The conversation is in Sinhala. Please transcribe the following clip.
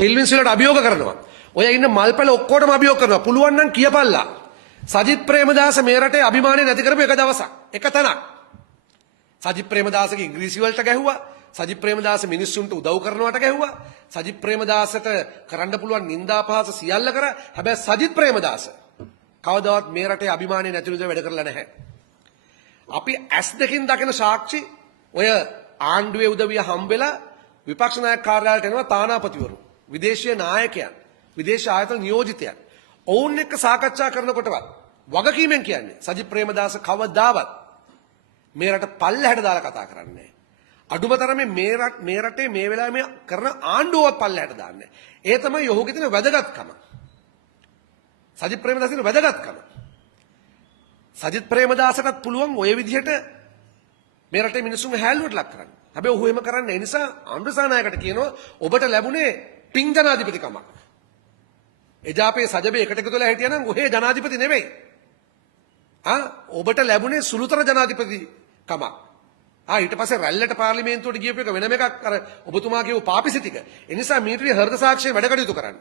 එල්වින් සිල්වට අභියෝග කරනවා. ඔය ඉන්න මල්පැල ඔක්කොටම අභියෝග කරනවා. පුළුවන් නම් කියපල්ලා. සජිත් ප්‍රේමදාස මේ රටේ අභිමානය නැති කරපු එක දවසක්. එක තැනක්. සජිත් ප්‍රේමදාසගේ ඉංග්‍රීසි වලට ගැහුවා. සජිත් ප්‍රේමදාස මිනිස්සුන්ට උදව් කරනවට ගැහුවා. සජිත් ප්‍රේමදාසට කරන්න පුළුවන් නින්දා පහස සියල්ල කරා. හැබැයි සජිත් ප්‍රේමදාස කවදාවත් මේ රටේ අභිමානය නැති විදිහට වැඩ කරලා නැහැ. අපි ඇස් දෙකින් දකින සාක්ෂි ඔය ආණ්ඩුවේ උදවිය හම්බෙලා විපක්ෂ නායක කාර්යාලයට එනවා තානාපතිවරු. විදේශීය නායකයන් විදේශ ආයතන නියෝජිතයන් ඔවුන් එක්ක සාකච්ඡා කරනකොටවත් වගකීමෙන් කියන්නේ සජිත් ප්‍රේමදාස කවදාවත් මේ රට පල්ලෙහාට දාලා කතා කරන්නේ නැහැ. අඩුම තරමේ මේ රටේ මේ වෙලාවේ මේ කරන ආණ්ඩුවවත් පල්ලෙහාට දාන්නේ නැහැ. ඒ තමයි ඔහුගේ තියෙන වැදගත්කම. සජිත් ප්‍රේමදාසගේ වැදගත්කම. සජිත් ප්‍රේමදාසටත් පුළුවන් ඔය විදිහට මේ රටේ මිනිස්සුන් හැල්ලුවට ලක් කරන්න. හැබැයි ඔහු එහෙම කරන්නේ නැහැ. නිසා අනුරසානායකට කියනවා ඔබට ලැබුණේ පිං ජනාධිපතිකමක්. එජාපේ සජබේ එකට එකතු වෙලා හිටියනම් ඔහේ ජනාධිපති නෙවෙයි. ඔබට ලැබුණේ සුළුතර ජනාධිපතිකමක්. ඊට පස්සේ රැල්ලට පාර්ලිමේන්තුවට ගියපු එක වෙනම එකක්. අර ඔබතුමා කියපු පාපිසි ටික. ඒ නිසා මීටරේ හෘද සාක්ෂියෙන් වැඩ කටයුතු කරන්න.